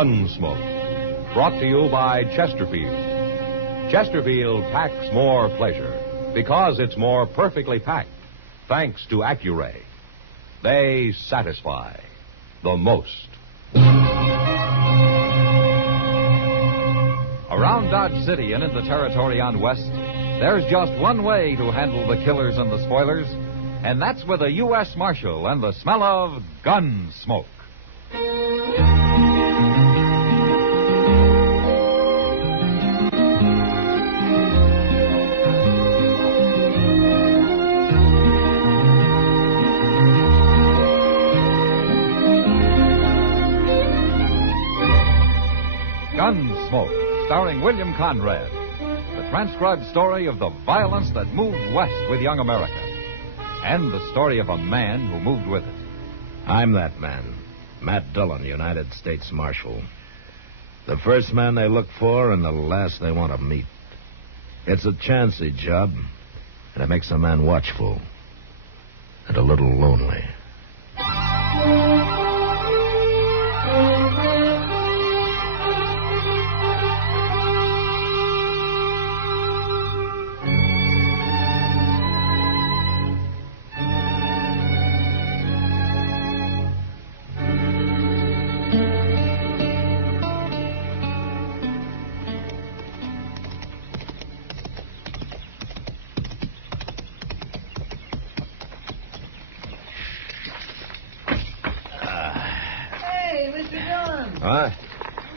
Gunsmoke, brought to you by Chesterfield. Chesterfield packs more pleasure because it's more perfectly packed, thanks to Accuray. They satisfy the most. Around Dodge City and in the territory on West, there's just one way to handle the killers and the spoilers, and that's with a U.S. Marshal and the smell of Gunsmoke. Gunsmoke, starring William Conrad. The transcribed story of the violence that moved west with young America. And the story of a man who moved with it. I'm that man, Matt Dillon, United States Marshal. The first man they look for and the last they want to meet. It's a chancy job, and it makes a man watchful and a little lonely. What?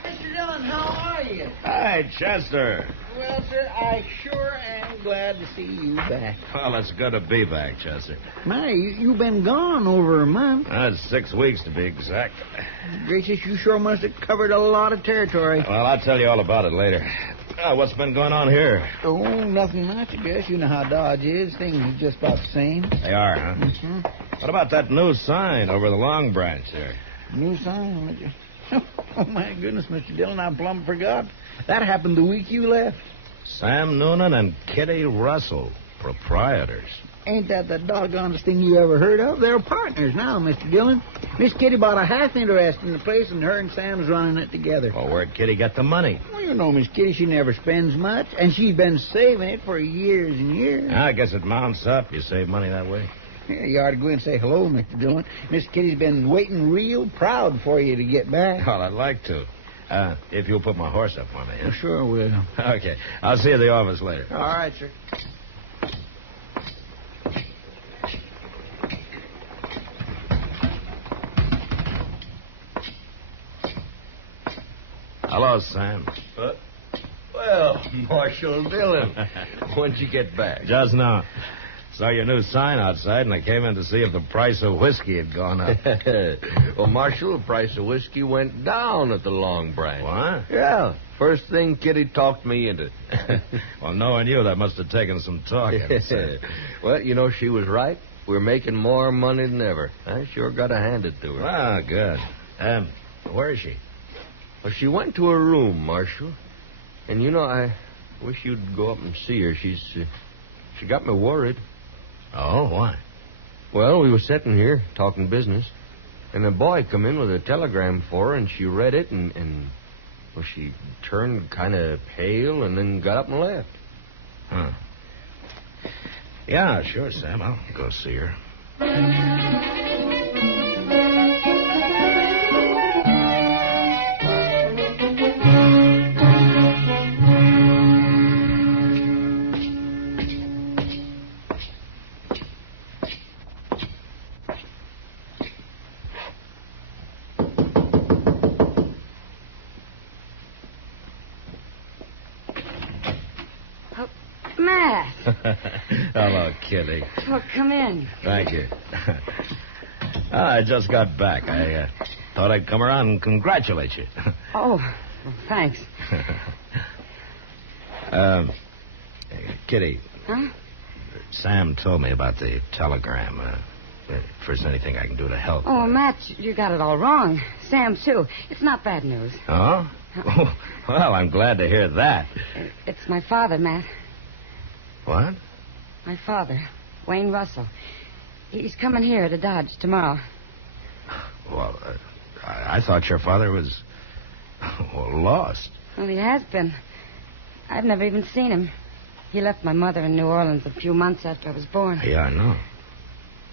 Mr. Dillon, how are you? Hi, Chester. Well, sir, I sure am glad to see you back. Well, it's good to be back, Chester. My, you've been gone over a month. 6 weeks to be exact. Gracious, you sure must have covered a lot of territory. Well, I'll tell you all about it later. What's been going on here? Oh, nothing much, I guess. You know how Dodge is. Things are just about the same. They are, huh? Mm-hmm. What about that new sign over the Long Branch there? New sign? Oh, my goodness, Mr. Dillon, I plumb forgot. That happened the week you left. Sam Noonan and Kitty Russell, proprietors. Ain't that the doggonest thing you ever heard of? They're partners now, Mr. Dillon. Miss Kitty bought a half interest in the place, and her and Sam's running it together. Well, where'd Kitty get the money? Well, you know, Miss Kitty, she never spends much, and she's been saving it for years and years. I guess it mounts up. You save money that way. Yeah, you ought to go in and say hello, Mr. Dillon. Miss Kitty's been waiting real proud for you to get back. Well, I'd like to. If you'll put my horse up for me. Huh? Sure will. Okay. I'll see you at the office later. All right, sir. Hello, Sam. Well, Marshal Dillon, when'd you get back? Just now. Saw your new sign outside, and I came in to see if the price of whiskey had gone up. Well, Marshal, the price of whiskey went down at the Long Branch. What? Yeah. First thing Kitty talked me into. Well, knowing you, that must have taken some talking. Well, you know, she was right. We're making more money than ever. I sure got to hand it to her. Ah, good. Where is she? Well, she went to her room, Marshal. And, you know, I wish you'd go up and see her. She got me worried. Oh, why? Well, we were sitting here talking business, and a boy come in with a telegram for her, and she read it, and well, she turned kind of pale and then got up and left. Huh. Yeah, sure, Sam. I'll go see her. Matt. Hello, Kitty. Oh, come in. Thank you. I just got back. I thought I'd come around and congratulate you. Oh, well, thanks. Kitty. Huh? Sam told me about the telegram. If there's anything I can do to help. Oh, Matt, you got it all wrong. Sam, too. It's not bad news. Oh? Well, I'm glad to hear that. It's my father, Matt. What? My father, Wayne Russell. He's coming here to Dodge tomorrow. Well, I thought your father was... Well, lost. Well, he has been. I've never even seen him. He left my mother in New Orleans a few months after I was born. Yeah, I know.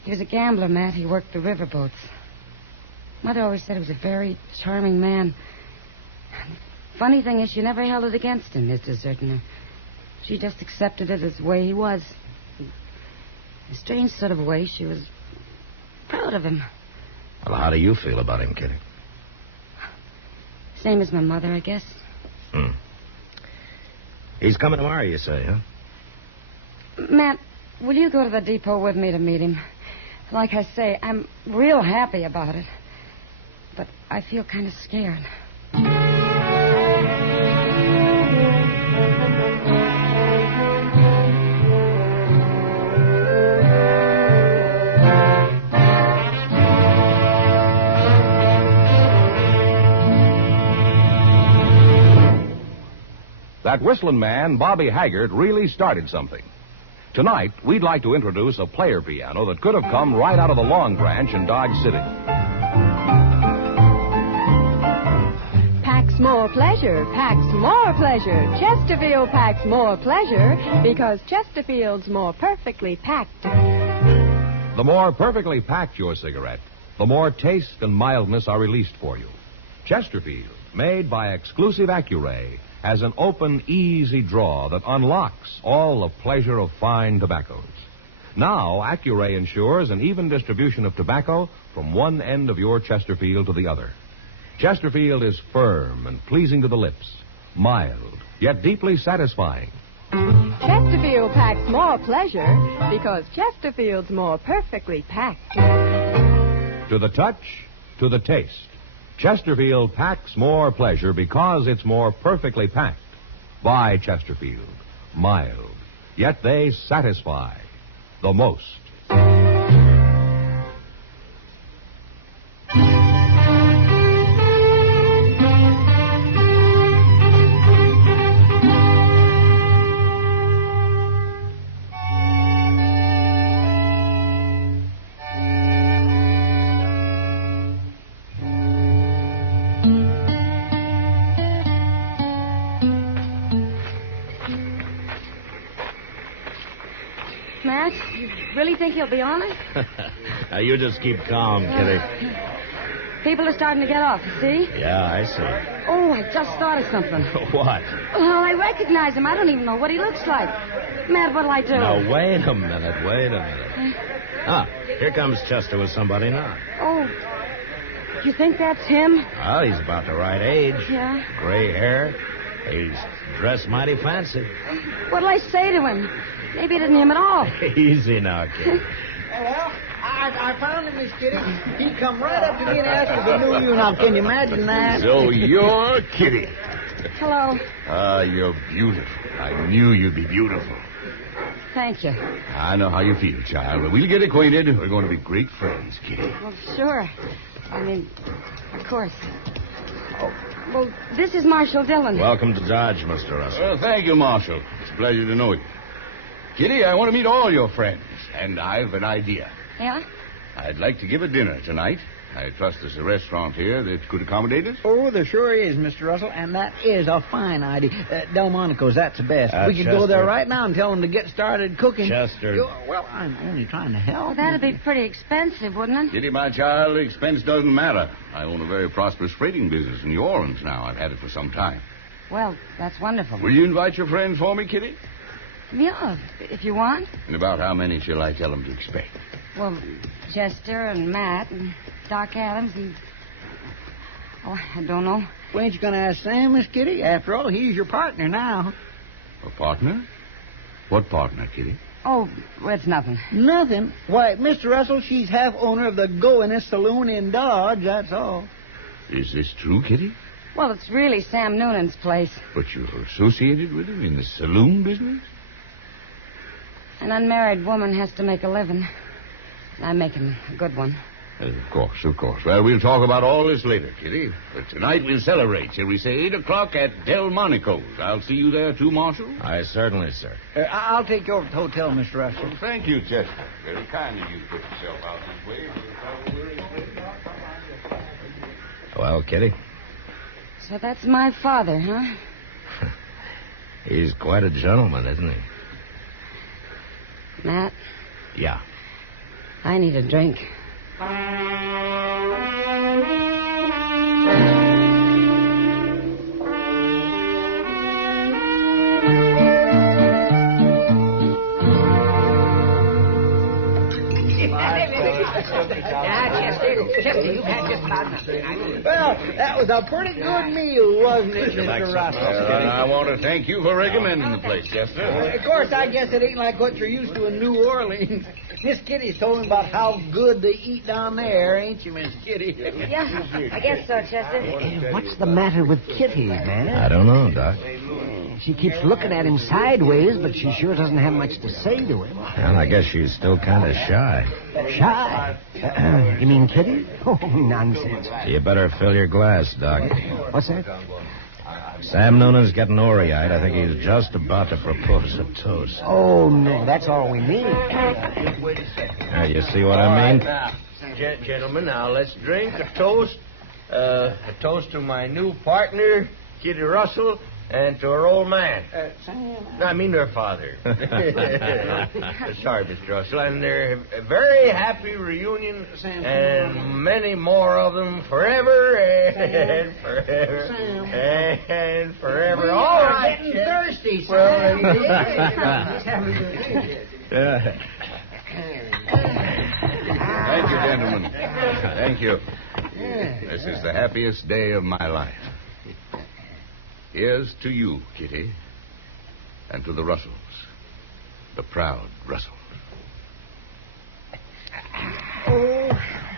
He was a gambler, Matt. He worked the riverboats. Mother always said he was a very charming man. Funny thing is, she never held it against him, his deserting her. She just accepted it as the way he was. In a strange sort of way, she was proud of him. Well, how do you feel about him, Kitty? Same as my mother, I guess. He's coming tomorrow, you say, huh? Matt, will you go to the depot with me to meet him? Like I say, I'm real happy about it. But I feel kind of scared. That whistling man, Bobby Haggart, really started something. Tonight, we'd like to introduce a player piano that could have come right out of the Long Branch in Dodge City. Packs more pleasure, packs more pleasure. Chesterfield packs more pleasure because Chesterfield's more perfectly packed. The more perfectly packed your cigarette, the more taste and mildness are released for you. Chesterfield, made by exclusive Accuray, has an open, easy draw that unlocks all the pleasure of fine tobaccos. Now, Accuray ensures an even distribution of tobacco from one end of your Chesterfield to the other. Chesterfield is firm and pleasing to the lips, mild, yet deeply satisfying. Chesterfield packs more pleasure because Chesterfield's more perfectly packed. To the touch, to the taste. Chesterfield packs more pleasure because it's more perfectly packed. By Chesterfield. Mild, yet they satisfy the most. Matt, you really think he'll be on it? Now, you just keep calm, Kitty. People are starting to get off, you see? Yeah, I see. Oh, I just thought of something. What? Well, I recognize him. I don't even know what he looks like. Matt, what'll I do? Now, wait a minute. Here comes Chester with somebody now. Oh, you think that's him? Well, he's about the right age. Yeah. Gray hair. He's dressed mighty fancy. What'll I say to him? Maybe it isn't him at all. Easy now, kid. Well, I found him, Miss Kitty. He come right up to me and asked if I knew you. Now, can you imagine that? So you're Kitty. Hello. You're beautiful. I knew you'd be beautiful. Thank you. I know how you feel, child. We'll get acquainted. We're going to be great friends, Kitty. Well, sure. I mean, of course. Oh, well, this is Marshal Dillon. Welcome to Dodge, Mr. Russell. Well, thank you, Marshal. It's a pleasure to know you. Kitty, I want to meet all your friends, and I've an idea. Yeah? I'd like to give a dinner tonight. I trust there's a restaurant here that could accommodate us. Oh, there sure is, Mr. Russell, and that is a fine idea. Delmonico's, that's the best. We could go there right now and tell them to get started cooking. Chester. Well, I'm only trying to help. Well, that'd be pretty expensive, wouldn't it? Kitty, my child, expense doesn't matter. I own a very prosperous freighting business in New Orleans now. I've had it for some time. Well, that's wonderful. Will you invite your friends for me, Kitty? Yeah, if you want. And about how many shall I tell them to expect? Well, Chester and Matt and Doc Adams and... Oh, I don't know. Well, ain't you going to ask Sam, Miss Kitty? After all, he's your partner now. A partner? What partner, Kitty? Oh, well, it's nothing. Nothing? Why, Mr. Russell, she's half owner of the Goinest Saloon in Dodge, that's all. Is this true, Kitty? Well, it's really Sam Noonan's place. But you're associated with him in the saloon business? An unmarried woman has to make a living. I'm making a good one. Of course. Well, we'll talk about all this later, Kitty. But tonight we'll celebrate, shall we say, 8 o'clock at Delmonico's. I'll see you there, too, Marshal? Aye, certainly, sir. I'll take you over to the hotel, Mr. Russell. Well, thank you, Chester. Very kind of you to put yourself out this way. Well, Kitty, So that's my father, huh? He's quite a gentleman, isn't he? Matt, Yeah. I need a drink. Chester, you've had just about enough. Well, that was a pretty good meal, wasn't it, Mr. Russell? I want to thank you for recommending the place, Chester. Of course, I guess it ain't like what you're used to in New Orleans. Miss Kitty's told me about how good they eat down there, ain't you, Miss Kitty? Yeah, I guess so, Chester. What's the matter with Kitty, man? I don't know, Doc. She keeps looking at him sideways, but she sure doesn't have much to say to him. And I guess she's still kind of shy. Shy? You mean Kitty? Oh, nonsense. You better fill your glass, Doc. What's that? Sam Noonan's getting ory-eyed. I think he's just about to propose a toast. Oh, no, that's all we need. Now, you see what I mean? Now, gentlemen, now let's drink a toast. A toast to my new partner, Kitty Russell, and to her old man. No, I mean their father. Sorry, Mr. Russell. And their very happy reunion, and many more of them forever and forever and forever. All right, getting thirsty, Well, Thank you, gentlemen. Thank you. This is the happiest day of my life. Here's to you, Kitty, and to the Russells, the proud Russells. Oh,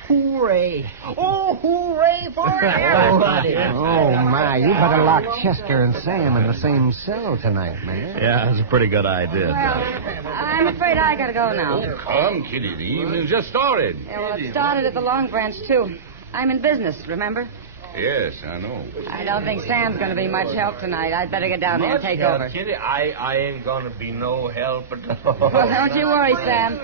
hooray. Oh, hooray for everybody. Oh, my, you better lock Chester and Sam in the same cell tonight, man. Yeah, that's a pretty good idea, Well, Doc. I'm afraid I gotta go now. Come, Kitty, the evening's just started. Yeah, well, it started at the Long Branch, too. I'm in business, remember? Yes, I know. I don't think Sam's going to be much help tonight. I'd better get down there and take over. Kitty, I ain't going to be no help at all. Well, don't you worry, Sam.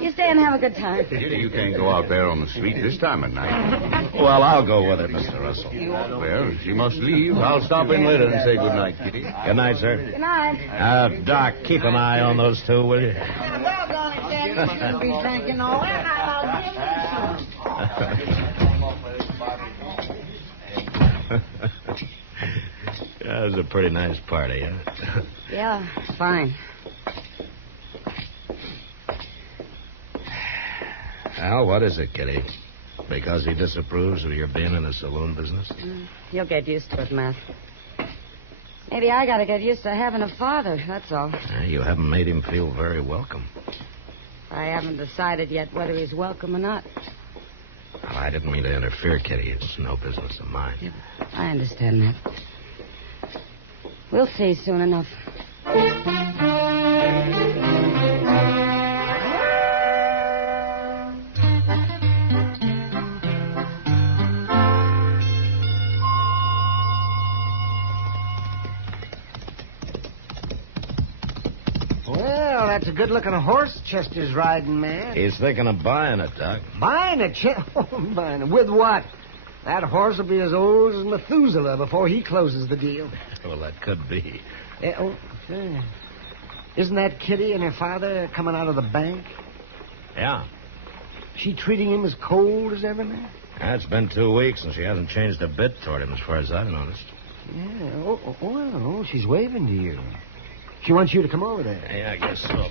You stay and have a good time. Kitty, you can't go out there on the street this time of night. Well, I'll go with it, Mr. Russell. Well, if she must leave, I'll stop in later and say good night, Kitty. Good night, sir. Good night. Doc, keep an eye on those two, will you? Well, Donnie, Sam, you shouldn't be drinking all that. I'll give you some. That was a pretty nice party, huh? Yeah, fine. Al, what is it, Kitty? Because he disapproves of your being in the saloon business? You'll get used to it, Matt. Maybe I got to get used to having a father, that's all. You haven't made him feel very welcome. I haven't decided yet whether he's welcome or not. Well, I didn't mean to interfere, Kitty. It's no business of mine. Yeah, I understand that. We'll see soon enough. Well, that's a good-looking horse Chester's riding, man. He's thinking of buying it, Doc. Buying it, buying it. With what? That horse will be as old as Methuselah before he closes the deal. Well, that could be. Isn't that Kitty and her father coming out of the bank? Yeah. She treating him as cold as ever, man? It's been 2 weeks, and she hasn't changed a bit toward him, as far as I've noticed. Yeah. Well, she's waving to you. She wants you to come over there. Yeah, I guess so.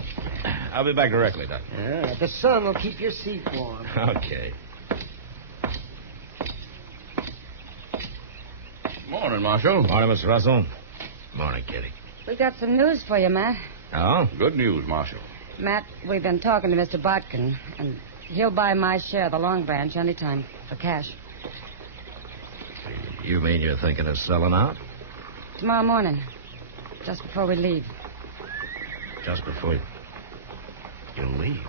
I'll be back directly, Doc. Yeah, the sun will keep your seat warm. Okay. Morning, Marshal. Morning, Mr. Russell. Morning, Kitty. We got some news for you, Matt. Oh? Good news, Marshal. Matt, we've been talking to Mr. Botkin, and he'll buy my share of the Long Branch anytime for cash. You mean you're thinking of selling out? Tomorrow morning, just before we leave. Just before you leave?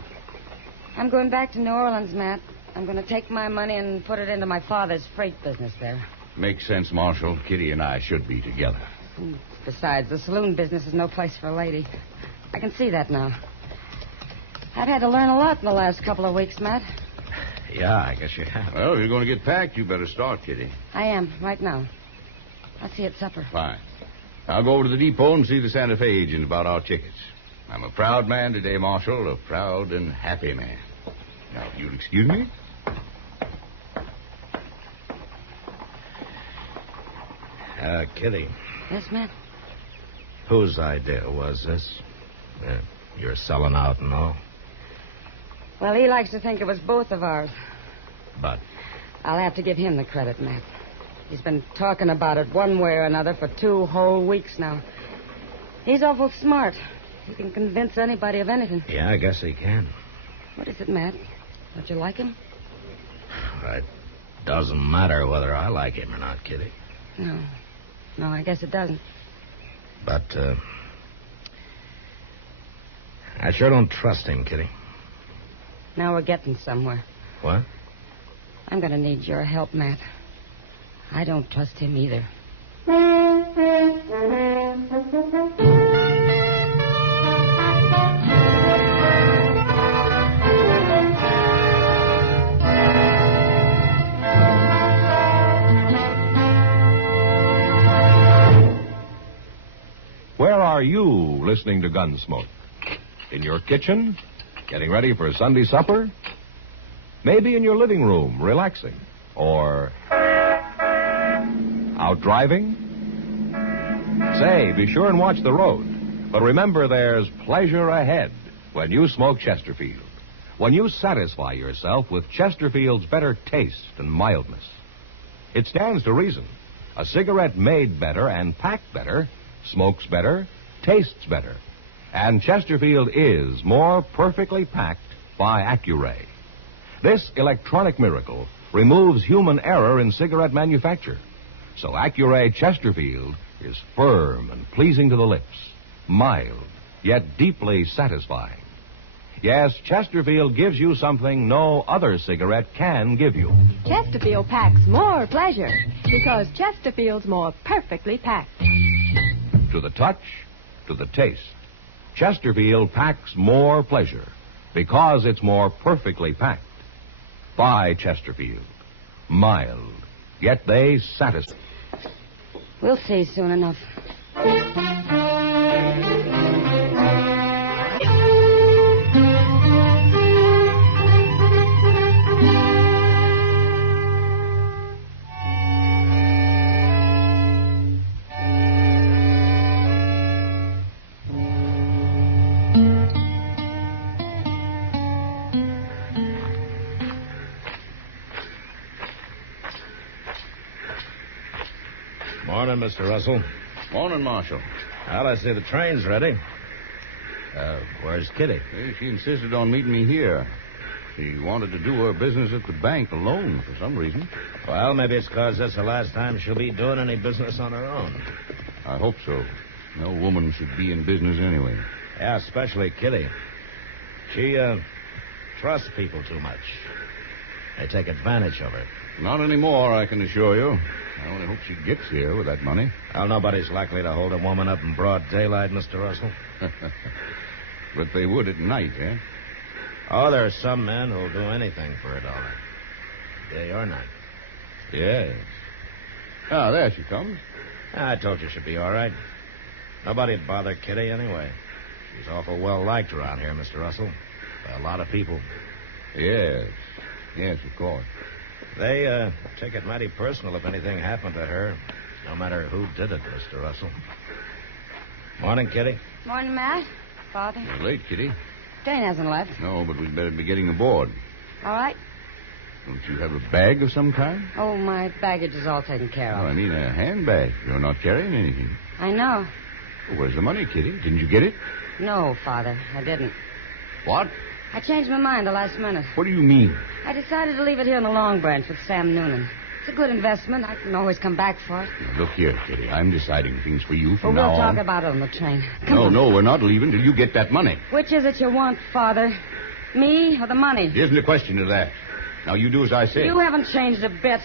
I'm going back to New Orleans, Matt. I'm going to take my money and put it into my father's freight business there. Makes sense, Marshal. Kitty and I should be together. Besides, the saloon business is no place for a lady. I can see that now. I've had to learn a lot in the last couple of weeks, Matt. Yeah, I guess you have. Well, if you're going to get packed, you better start, Kitty. I am, right now. I'll see you at supper. Fine. I'll go over to the depot and see the Santa Fe agent about our tickets. I'm a proud man today, Marshal, a proud and happy man. Now, if you'll excuse me. Kitty, Yes, Matt? whose idea was this? You're selling out and all. Well, he likes to think it was both of ours. But I'll have to give him the credit, Matt. He's been talking about it one way or another for 2 whole weeks now. He's awful smart. He can convince anybody of anything. yeah, I guess he can. What is it, Matt? Don't you like him? It doesn't matter whether I like him or not, Kitty. No. No, I guess it doesn't. But, I sure don't trust him, Kitty. Now we're getting somewhere. What? I'm going to need your help, Matt. I don't trust him either. Where are you listening to Gunsmoke? In your kitchen? Getting ready for Sunday supper? Maybe in your living room, relaxing? Or out driving? Say, be sure and watch the road. But remember, there's pleasure ahead when you smoke Chesterfield. When you satisfy yourself with Chesterfield's better taste and mildness. It stands to reason. A cigarette made better and packed better smokes better, tastes better. And Chesterfield is more perfectly packed by Accuray. This electronic miracle removes human error in cigarette manufacture. So Accuray Chesterfield is firm and pleasing to the lips, mild, yet deeply satisfying. Yes, Chesterfield gives you something no other cigarette can give you. Chesterfield packs more pleasure because Chesterfield's more perfectly packed. To the touch, to the taste, Chesterfield packs more pleasure because it's more perfectly packed. By Chesterfield. Mild, yet they satisfy. We'll see soon enough. Morning, Mr. Russell. Morning, Marshal. Well, I see the train's ready. Where's Kitty? She insisted on meeting me here. She wanted to do her business at the bank alone for some reason. Well, maybe it's because that's the last time she'll be doing any business on her own. I hope so. No woman should be in business anyway. Yeah, especially Kitty. She, trusts people too much. They take advantage of her. Not anymore, I can assure you. I only hope she gets here with that money. Well, nobody's likely to hold a woman up in broad daylight, Mr. Russell. But they would at night, eh? Oh, there are some men who'll do anything for $1. Day or night. Yes. Ah, there she comes. I told you she'd be all right. Nobody'd bother Kitty anyway. She's awful well liked around here, Mr. Russell. By a lot of people. Yes. Yes, of course. They take it mighty personal if anything happened to her, no matter who did it, Mr. Russell. Morning, Kitty. Morning, Matt. Father. You're late, Kitty. Dane hasn't left. No, but we'd better be getting aboard. All right. Don't you have a bag of some kind? Oh, my baggage is all taken care Oh, of. I mean a handbag. You're not carrying anything. I know. Well, where's the money, Kitty? Didn't you get it? No, Father, I didn't. What? I changed my mind the last minute. What do you mean? I decided to leave it here in the Long Branch with Sam Noonan. It's a good investment. I can always come back for it. Now, look here, Kitty. I'm deciding things for you Well, from we'll now talk on. about it on the train. Come on. No, we're not leaving till you get that money. Which is it you want, Father? Me or the money? It isn't a question of that. Now, you do as I say. You haven't changed a bit.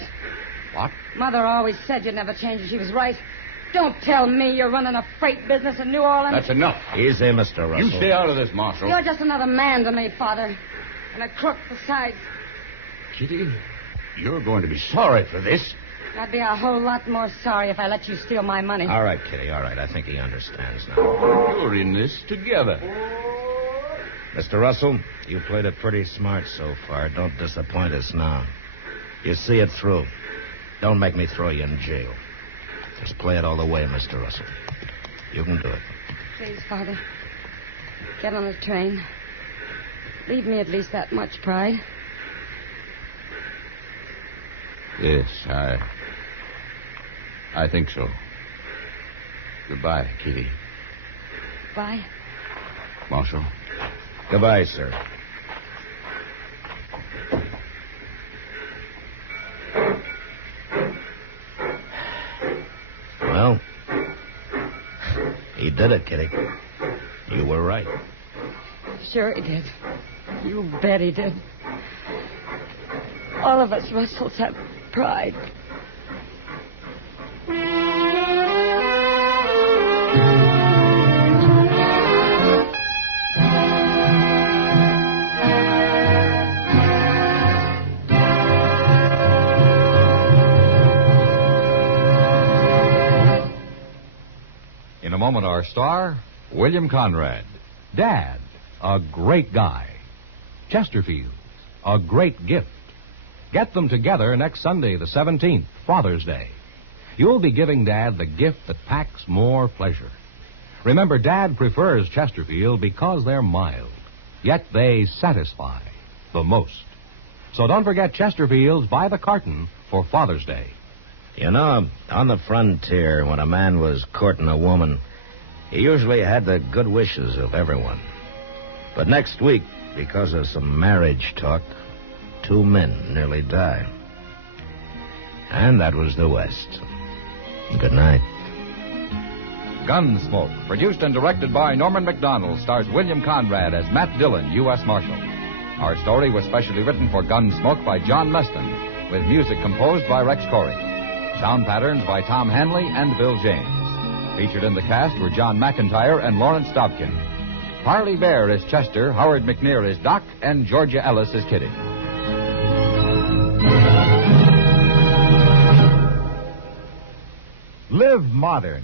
What? Mother always said you'd never change, and she was right. Don't tell me you're running a freight business in New Orleans. That's enough. Easy, Mr. Russell. You stay out of this, Marshal. You're just another man to me, Father. And a crook besides. Kitty, you're going to be sorry for this. I'd be a whole lot more sorry if I let you steal my money. All right, Kitty, all right. I think he understands now. You're in this together. Mr. Russell, you played it pretty smart so far. Don't disappoint us now. You see it through. Don't make me throw you in jail. Just play it all the way, Mr. Russell. You can do it. Please, Father. Get on the train. Leave me at least that much pride. Yes, I think so. Goodbye, Kitty. Bye. Marshal. Goodbye, sir. Well, he did it, Kitty. You were right. Sure he did. You bet he did. All of us Russells have pride. In a moment, our star, William Conrad. Dad, a great guy. Chesterfield, a great gift. Get them together next Sunday, the 17th, Father's Day. You'll be giving Dad the gift that packs more pleasure. Remember, Dad prefers Chesterfield because they're mild, yet they satisfy the most. So don't forget Chesterfields by the carton for Father's Day. You know, on the frontier, when a man was courting a woman, he usually had the good wishes of everyone. But next week, because of some marriage talk, 2 men nearly died. And that was the West. Good night. Gunsmoke, produced and directed by Norman Macdonnell, stars William Conrad as Matt Dillon, U.S. Marshal. Our story was specially written for Gunsmoke by John Meston, with music composed by Rex Corey. Sound patterns by Tom Hanley and Bill James. Featured in the cast were John McIntyre and Lawrence Dobkin. Parley Bear is Chester, Howard McNear is Doc, and Georgia Ellis is Kitty. Live modern.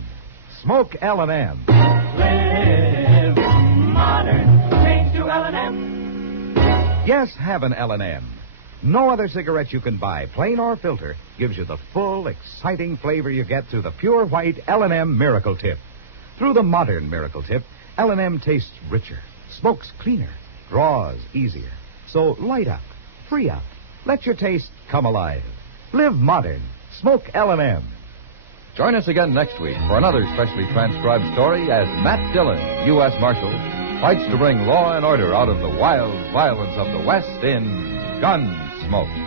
Smoke L&M. Live modern. Change to L&M. Yes, have an L&M. No other cigarette you can buy, plain or filter, gives you the full, exciting flavor you get through the pure white L&M Miracle Tip. Through the modern Miracle Tip, L&M tastes richer, smokes cleaner, draws easier. So light up, free up, let your taste come alive. Live modern. Smoke L&M. Join us again next week for another specially transcribed story as Matt Dillon, U.S. Marshal, fights to bring law and order out of the wild violence of the West in Gunsmoke.